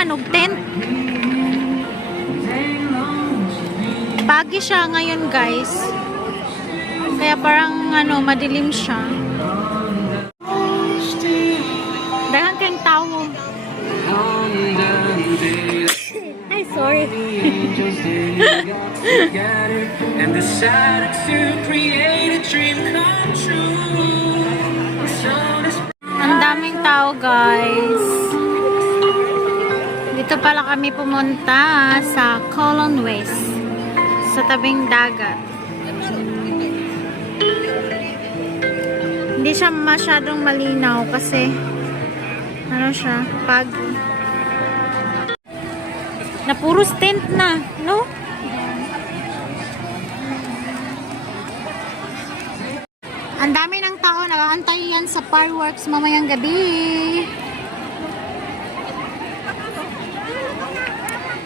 man og tent. Pagi siya ngayon, guys. Kaya parang madilim siya. Daghang kang tao. Ay, sorry. And decided to create a dream come true. Ang daming tao, guys. Dito pala kami pumunta sa Colon West, sa tabing dagat. Hindi siya masyadong malinaw kasi siya, pagi. Na puro tent na, no? Ang dami ng tao, nag-aantay yan sa fireworks mamayang gabi.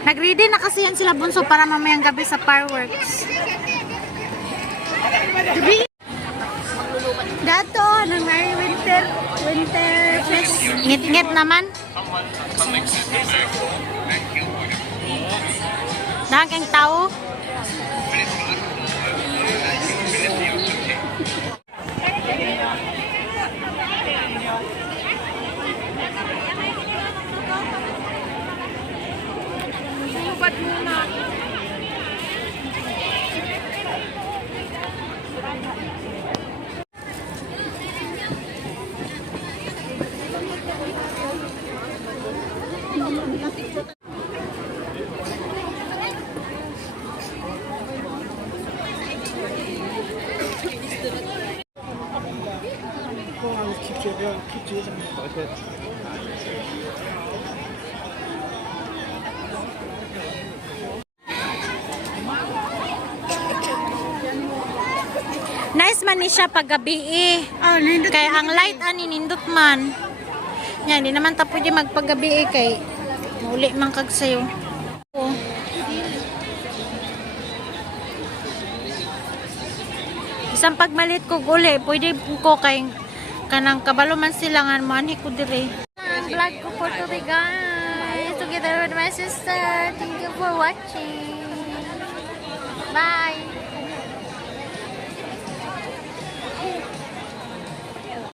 Nag-ready na kasi yan sila, Bunso, para mamayang gabi sa fireworks. Dato, ng Merry Winter Fest. Ngit-ngit naman. Dagang tao. Nice man ni siya paggabi eh. Kaya ang light ani nindot man. Yan, di naman ta pwede magpaggabi eh kay mauli man kag sayo. Isang pagmalit ko uli, pwede ko kay kanang kabalo man sila nga manhi ko dire. Ang vlog ko for today, guys. Together with my sister. Thank you for watching. Bye.